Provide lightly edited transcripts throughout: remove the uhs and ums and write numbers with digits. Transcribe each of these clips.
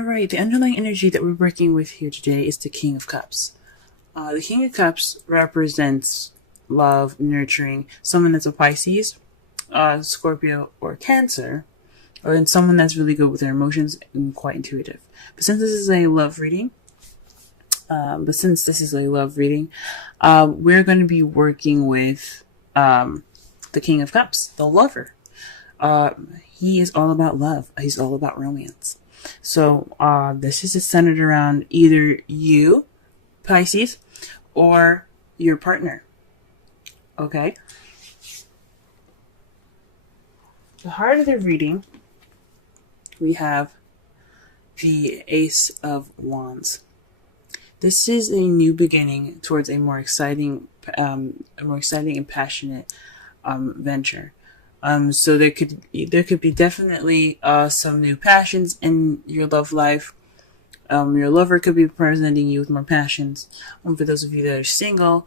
All right, the underlying energy that we're working with here today is the King of Cups. The King of Cups represents love, nurturing, someone that's a Pisces, Scorpio, or Cancer, or in someone that's really good with their emotions and quite intuitive. But since this is a love reading, we're going to be working with the King of Cups, the lover. He is all about love. He's all about romance. So this is centered around either you, Pisces, or your partner. Okay? The heart of the reading, we have the Ace of Wands. This is a new beginning towards a more exciting and passionate venture. So there could be definitely some new passions in your love life. Your lover could be presenting you with more passions. For those of you that are single,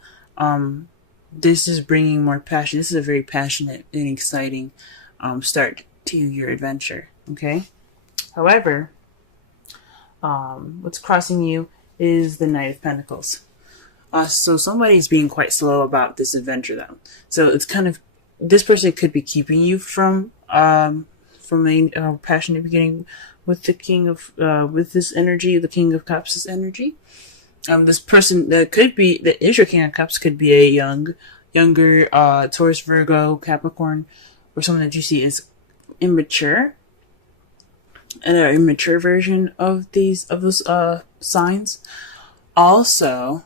this is bringing more passion. This is a very passionate and exciting start to your adventure. Okay. However, what's crossing you is the Knight of Pentacles. So somebody's being quite slow about this adventure, though. So it's kind of, this person could be keeping you from a passionate beginning with the King of, with this energy, the King of Cups' energy. This person that is your King of Cups could be a younger Taurus, Virgo, Capricorn, or someone that you see is immature, an immature version of those signs. Also,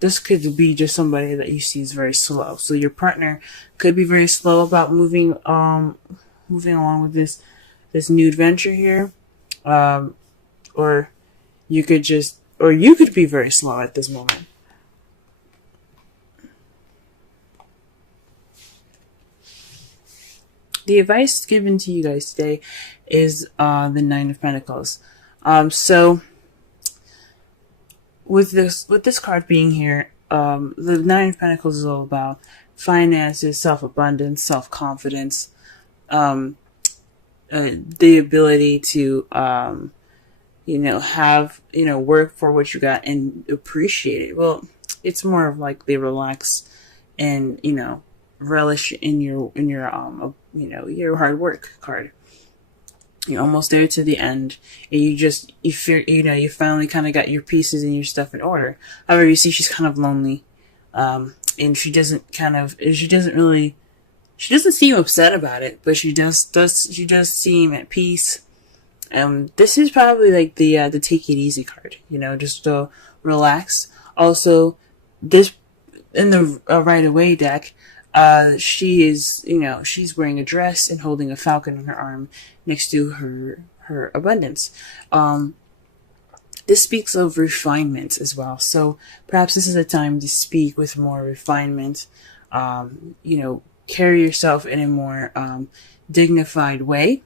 this could be just somebody that you see is very slow. So your partner could be very slow about moving along with this new adventure here, or you could be very slow at this moment. The advice given to you guys today is the Nine of Pentacles. So with this card being here, the Nine of Pentacles is all about finances, self-abundance, self-confidence, the ability to have work for what you got and appreciate it. Well, it's more of like they relax and relish in your hard work card. You're almost there to the end, and you finally kind of got your pieces and your stuff in order. However, you see she's kind of lonely, and she doesn't seem upset about it, but she does seem at peace. This is probably like the take it easy card, just to relax. Also, this in the right away deck, she is, she's wearing a dress and holding a falcon on her arm next to her abundance. This speaks of refinement as well. So perhaps this is a time to speak with more refinement. Carry yourself in a more dignified way.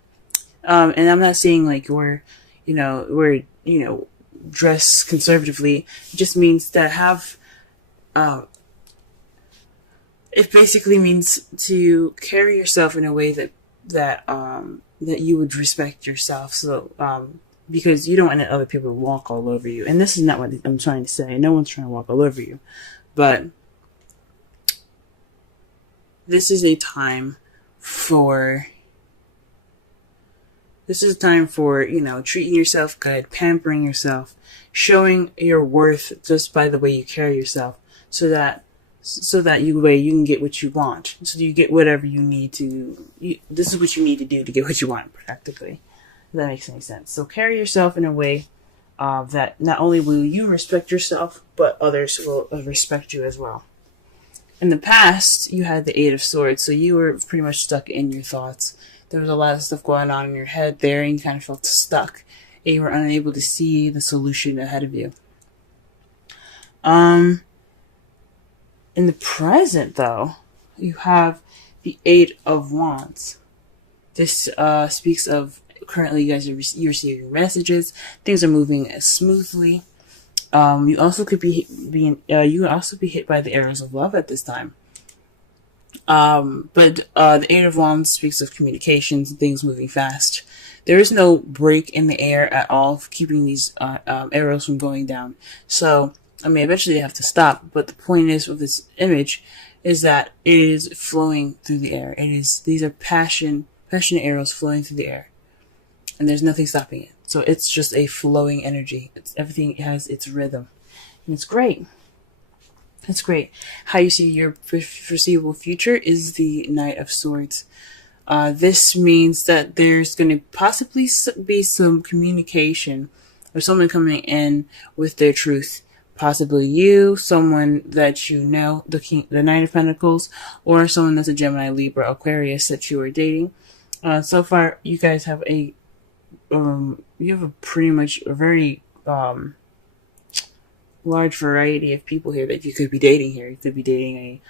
And I'm not saying like we're dress conservatively. It just means to have, it basically means to carry yourself in a way that you would respect yourself. So, because you don't want other people to walk all over you. And this is not what I'm trying to say. No one's trying to walk all over you. But this is a time for treating yourself good, pampering yourself, showing your worth just by the way you carry yourself, so that you can get what you want. So you get whatever you need to. This is what you need to do to get what you want, practically. If that makes any sense. So carry yourself in a way that not only will you respect yourself, but others will respect you as well. In the past, you had the Eight of Swords, so you were pretty much stuck in your thoughts. There was a lot of stuff going on in your head there, and you kind of felt stuck, and you were unable to see the solution ahead of you. In the present, though, you have the Eight of Wands. This speaks of currently you guys you're receiving messages. Things are moving smoothly. You also could be hit by the arrows of love at this time. But the Eight of Wands speaks of communications and things moving fast. there is no break in the air at all keeping these arrows from going down. So, I mean, eventually they have to stop, but the point is with this image is that it is flowing through the air. These are passionate arrows flowing through the air, and there's nothing stopping it. So it's just a flowing energy. Everything has its rhythm, and it's great. It's great. How you see your foreseeable future is the Knight of Swords. This means that there's going to possibly be some communication or someone coming in with their truth. Possibly you, someone that you know, the Knight of Pentacles, or someone that's a Gemini, Libra, Aquarius that you are dating. So far, you guys have pretty much a very large variety of people here that you could be dating here. You could be dating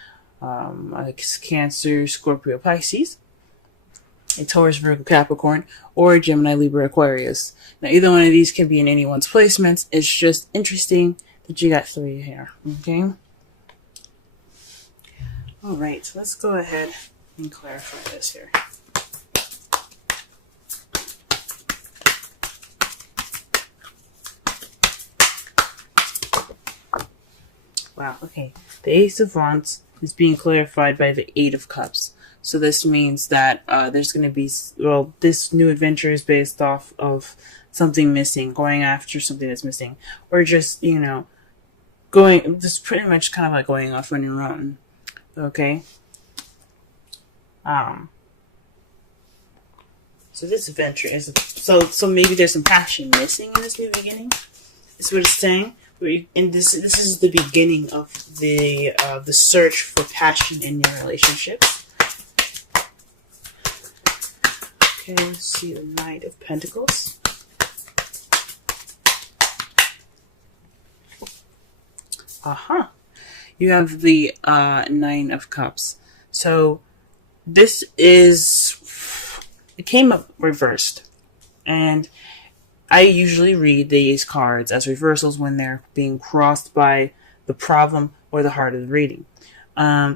a Cancer, Scorpio, Pisces, a Taurus, Virgo, Capricorn, or a Gemini, Libra, Aquarius. Now, either one of these can be in anyone's placements. It's just interesting that you got 3 here. Okay? Alright, so let's go ahead and clarify this here. Wow, okay. The Ace of Wands is being clarified by the 8 of Cups. So this means that there's going to be, well, this new adventure is based off of something missing, going after something that's missing. Or just, you know, just pretty much kind of like going off on your own. Okay? So this adventure is, so maybe there's some passion missing in this new beginning. Is what it's saying. And this is the beginning of the search for passion in your relationships. Okay, let's see the Knight of Pentacles. You have the 9 of Cups. So this it came up reversed, and I usually read these cards as reversals when they're being crossed by the problem or the heart of the reading.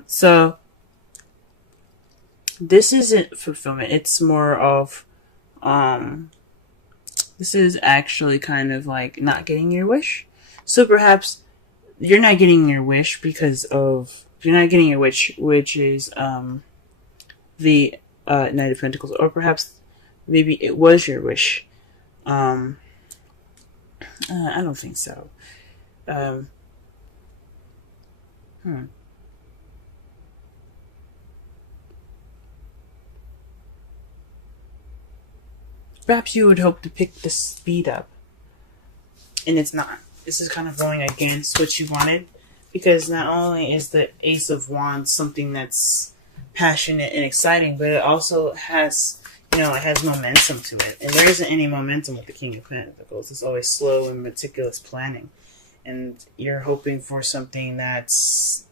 So this isn't fulfillment. It's more of, this is actually kind of like not getting your wish. So perhaps you're not getting your wish because of, you're not getting your wish, which is, the, Knight of Pentacles, or perhaps maybe it was your wish. I don't think so. Perhaps you would hope to pick the speed up, and it's not. This is kind of going against what you wanted, because not only is the Ace of Wands something that's passionate and exciting, but it also has, you know, it has momentum to it. And there isn't any momentum with the King of Pentacles. It's always slow and meticulous planning. And you're hoping for something that's,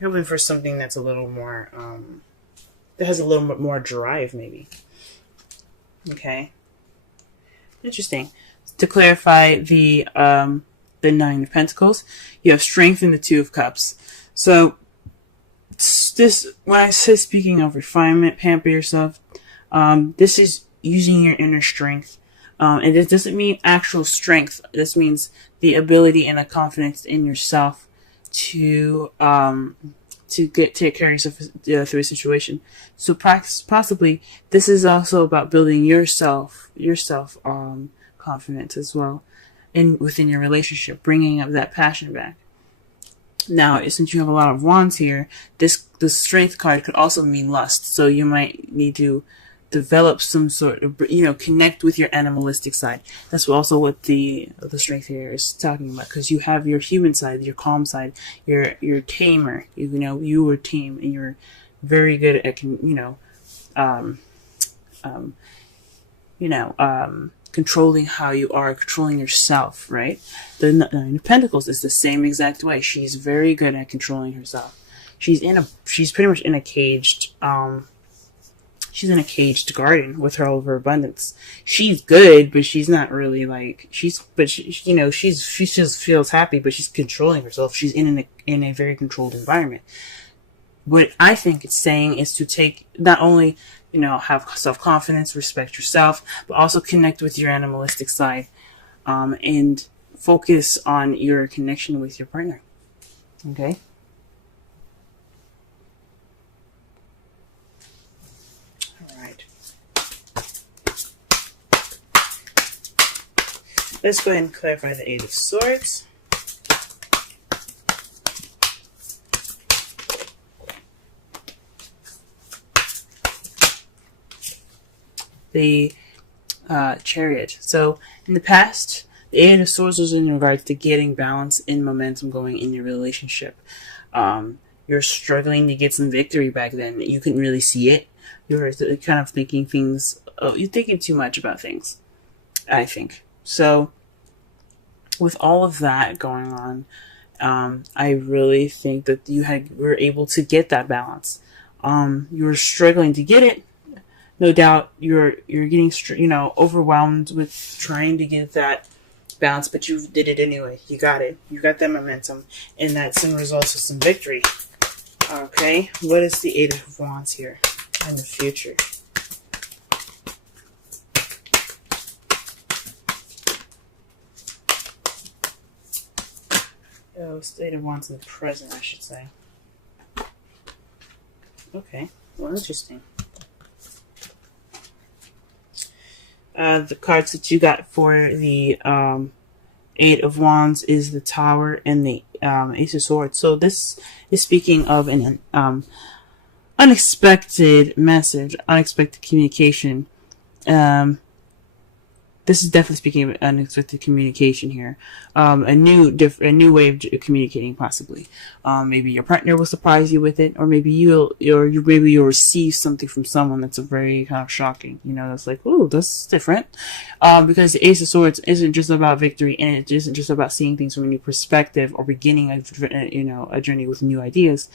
a little more, that has a little bit more drive, maybe. Okay. Interesting. To clarify the 9 of Pentacles, you have strength in the 2 of Cups. So, this, when I say speaking of refinement, pamper yourself, this is using your inner strength. And this doesn't mean actual strength. This means the ability and the confidence in yourself to take care of yourself through a situation. So possibly this is also about building yourself confidence as well, within your relationship, bringing up that passion back. Now, since you have a lot of wands here, the strength card could also mean lust. So you might need to develop some sort of, connect with your animalistic side. That's also what the strength here is talking about, because you have your human side, your calm side, your tamer. You are tame, and you're very good at controlling how you are, controlling yourself, right? The 9 of Pentacles is the same exact way. She's very good at controlling herself. She's pretty much in a caged, she's in a caged garden with all of her abundance. She's good, but she's not really like, she just feels happy, but she's controlling herself. She's in a very controlled environment. What I think it's saying is to take, not only have self-confidence, respect yourself, but also connect with your animalistic side, and focus on your connection with your partner. Okay? All right. Let's go ahead and clarify the Eight of Swords. The Chariot. So in the past, the Eight of Swords was in regards to getting balance and momentum going in your relationship. You're struggling to get some victory back then. You couldn't really see it. You're kind of thinking things. Oh, you're thinking too much about things, I think. So with all of that going on, I really think that you were able to get that balance. You were struggling to get it. No doubt you're getting overwhelmed with trying to get that balance, but you did it anyway. You got it. You got that momentum, and that's in results of some victory. Okay, what is the Eight of Wands here in the future? Oh, Eight of Wands in the present, I should say. Okay, well, interesting. The cards that you got for the Eight of Wands is the Tower and the Ace of Swords. So this is speaking of an unexpected message, unexpected communication. This is definitely speaking of unexpected communication here. A new way of communicating, possibly. Maybe your partner will surprise you with it, or maybe you'll receive something from someone that's very kind of shocking. That's like, ooh, that's different. Because the Ace of Swords isn't just about victory, and it isn't just about seeing things from a new perspective or beginning a journey with new ideas.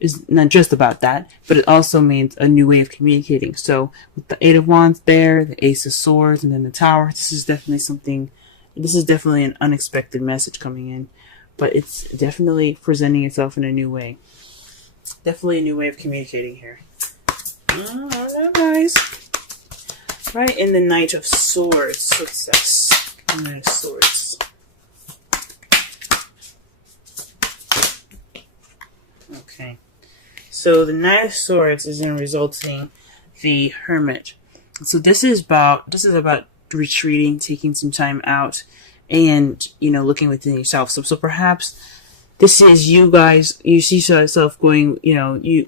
Is not just about that, but it also means a new way of communicating. So with the Eight of Wands there, the Ace of Swords, and then the Tower, this is definitely an unexpected message coming in, but it's definitely presenting itself in a new way. Definitely a new way of communicating here. Alright, guys. Right, in the Knight of Swords. Success. Knight of Swords. Okay. So the Knight of Swords is in resulting the Hermit. So this is about retreating, taking some time out, and looking within yourself. So perhaps this is you guys. You see yourself going. You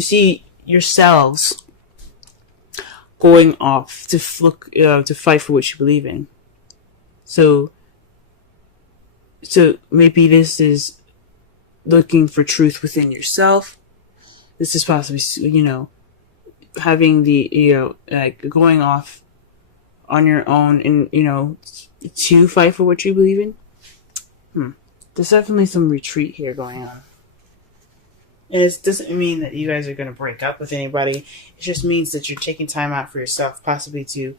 see yourselves going off to fight for what you believe in. So maybe this is looking for truth within yourself. This is possibly, having the, going off on your own and, to fight for what you believe in. There's definitely some retreat here going on. And it doesn't mean that you guys are going to break up with anybody. It just means that you're taking time out for yourself, possibly to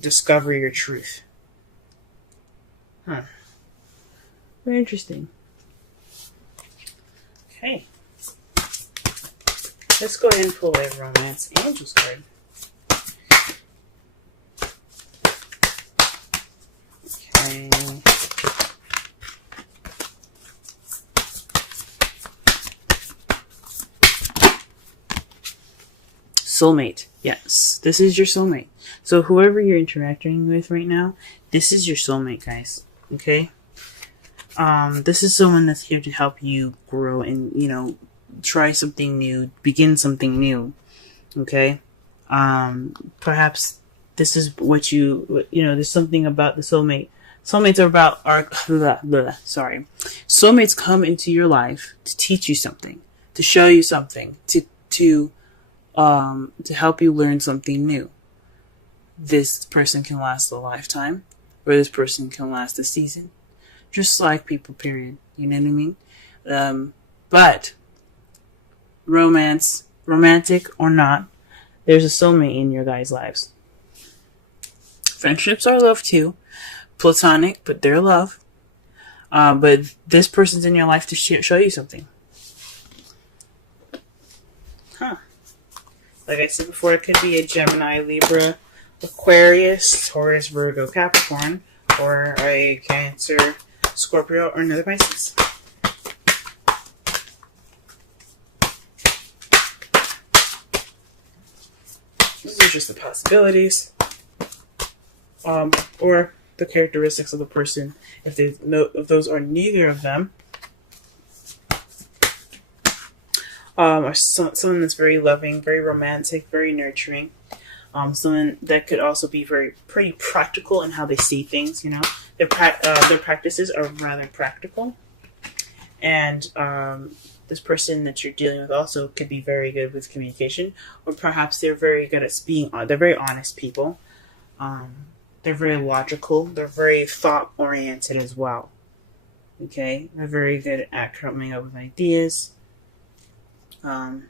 discover your truth. Very interesting. Okay. Let's go ahead and pull a Romance Angels card. Okay. Soulmate. Yes, this is your soulmate. So whoever you're interacting with right now, this is your soulmate, guys. Okay? This is someone that's here to help you grow and, try something new, begin something new. Okay? Perhaps this is what there's something about the soulmate. Soulmates are about Soulmates come into your life to teach you something, to show you something, to help you learn something new. This person can last a lifetime, or this person can last a season. Just like people, period. You know what I mean? But romantic or not, there's a soulmate in your guys' lives. Friendships are love too. Platonic, but they're love. But this person's in your life to show you something. Like I said before, it could be a Gemini, Libra, Aquarius, Taurus, Virgo, Capricorn, or a Cancer, Scorpio, or another Pisces. These are just the possibilities, or the characteristics of the person. If those are neither of them, or someone that's very loving, very romantic, very nurturing. Someone that could also be pretty practical in how they see things. You know, their practices are rather practical, and this person that you're dealing with also could be very good with communication, or perhaps they're very good at they're very honest people. They're very logical. They're very thought oriented as well. Okay, they're very good at coming up with ideas. But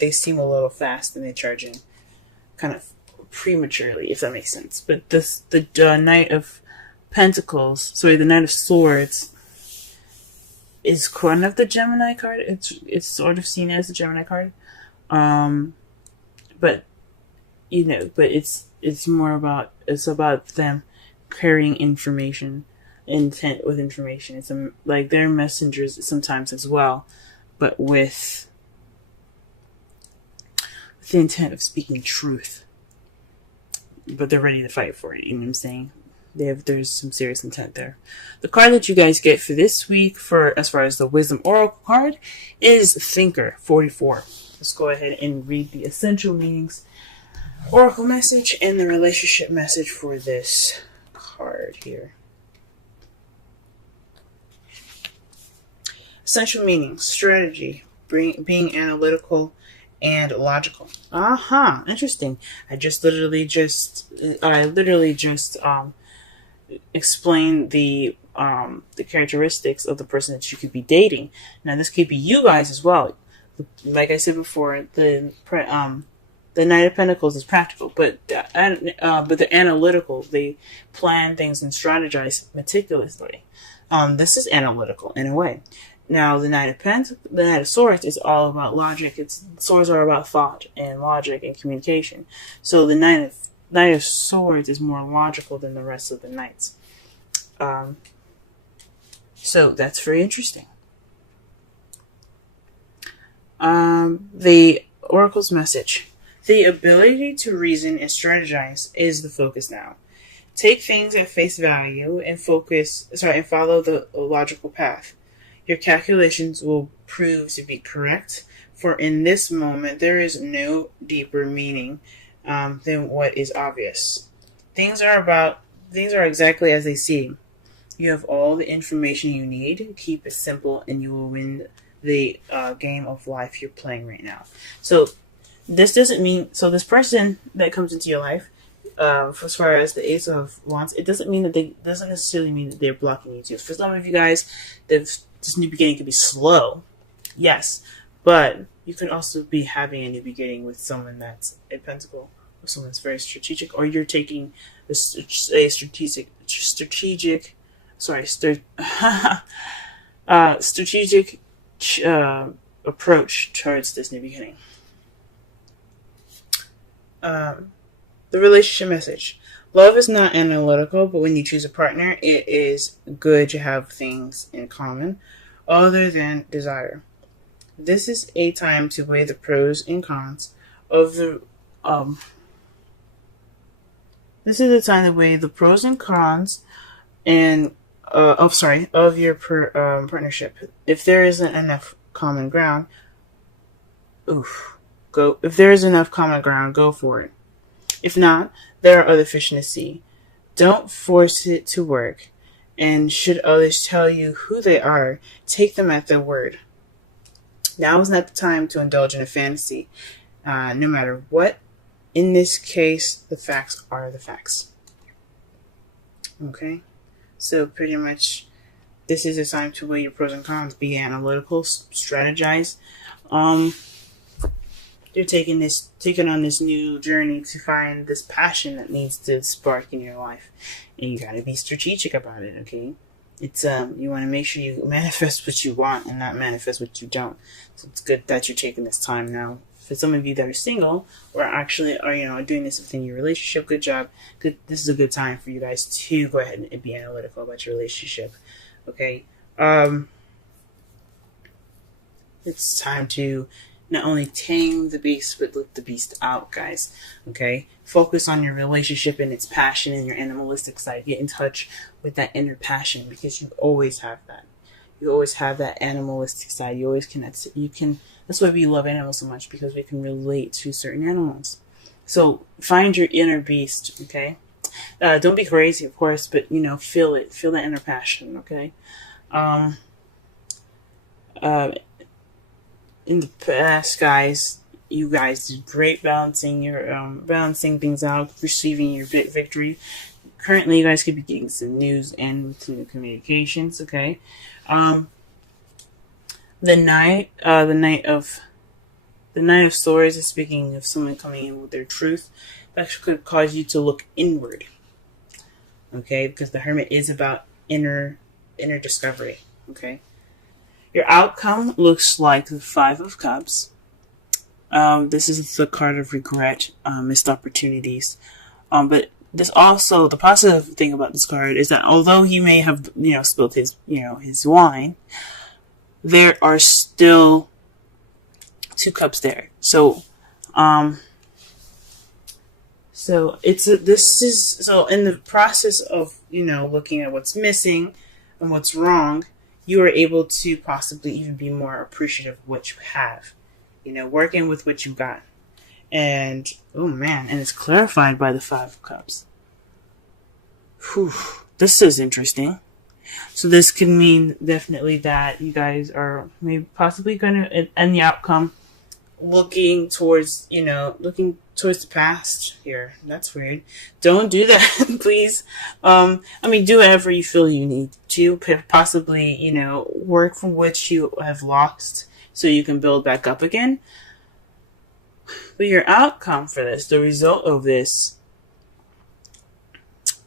they seem a little fast and they charge in kind of prematurely, if that makes sense. But the Knight of Pentacles, the Knight of Swords, is kind of the Gemini card. It's sort of seen as the Gemini card, but it's more about them carrying information, intent with information. It's like they're messengers sometimes as well, but with the intent of speaking truth. But they're ready to fight for it. You know what I'm saying? There's some serious intent there. The card that you guys get for this week, as far as the Wisdom Oracle card, is Thinker 44. Let's go ahead and read the essential meanings, Oracle message, and the relationship message for this card here. Essential meanings: strategy, being analytical and logical. Interesting. I literally just explain the characteristics of the person that you could be dating. Now, this could be you guys as well. Like I said before, the Knight of Pentacles is practical, but they're analytical. They plan things and strategize meticulously. This is analytical in a way. Now, the Knight of Swords is all about logic. Swords are about thought and logic and communication. So the Knight of Swords is more logical than the rest of the knights. So that's very interesting. The Oracle's message: the ability to reason and strategize is the focus now. Take things at face value and follow the logical path. Your calculations will prove to be correct, for in this moment there is no deeper meaning than what is obvious. Things are exactly as they seem. You have all the information you need. Keep it simple and you will win the game of life you're playing right now. So this doesn't mean, this person that comes into your life, as far as the Ace of Wands, it doesn't necessarily mean that they're blocking you too. For some of you guys, this new beginning could be slow, yes, but you can also be having a new beginning with someone that's a Pentacle, or someone that's very strategic, or you're taking a strategic approach towards this new beginning. The relationship message: love is not analytical, but when you choose a partner, it is good to have things in common other than desire. This is a time to weigh the pros and cons of the This is the time to weigh the pros and cons of your partnership. If there isn't enough common ground, go for it. If not, there are other fish in the sea. Don't force it to work. And should others tell you who they are, take them at their word. Now is not the time to indulge in a fantasy, no matter what. In this case, the facts are the facts. Okay? So pretty much, this is a time to weigh your pros and cons. Be analytical, strategize. You're taking on this new journey to find this passion that needs to spark in your life. And you gotta be strategic about it, okay? It's you want to make sure you manifest what you want and not manifest what you don't. So it's good that you're taking this time now. For some of you that are single or actually are doing this within your relationship, good job. Good. This is a good time for you guys to go ahead and be analytical about your relationship. Okay. It's time to not only tame the beast, but let the beast out, guys. Okay? Focus on your relationship and its passion and your animalistic side. Get in touch with that inner passion, because you always have that. You always have that animalistic side. You always connect. That's why we love animals so much, because we can relate to certain animals. So find your inner beast, okay? Don't be crazy, of course, but, feel it. Feel that inner passion, okay? In the past, guys, you guys did great balancing things out, receiving your victory. Currently, you guys could be getting some news and some communications. Okay, the Knight of Swords is speaking of someone coming in with their truth. That could cause you to look inward. Okay, because the Hermit is about inner discovery. Okay. Your outcome looks like the Five of Cups. This is the card of regret, missed opportunities. But this also, the positive thing about this card is that although he may have, spilled his wine, there are still 2 cups there. So in the process of, looking at what's missing and what's wrong, you are able to possibly even be more appreciative of what you have. Working with what you got. And, and it's clarified by the 5 of Cups. Whew, this is interesting. So this could mean definitely that you guys are maybe possibly going to end the outcome looking towards the past here. That's weird. Don't do that, please. Do whatever you feel you need to. Possibly, work from which you have lost so you can build back up again. But your outcome for this, the result of this,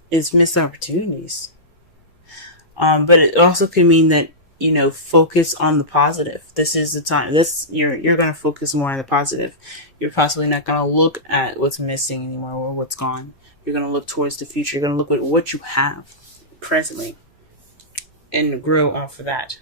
is missed opportunities. But it also could mean that, focus on the positive. This is the time. You're going to focus more on the positive. You're possibly not going to look at what's missing anymore or what's gone. You're going to look towards the future. You're going to look at what you have presently and grow off of that.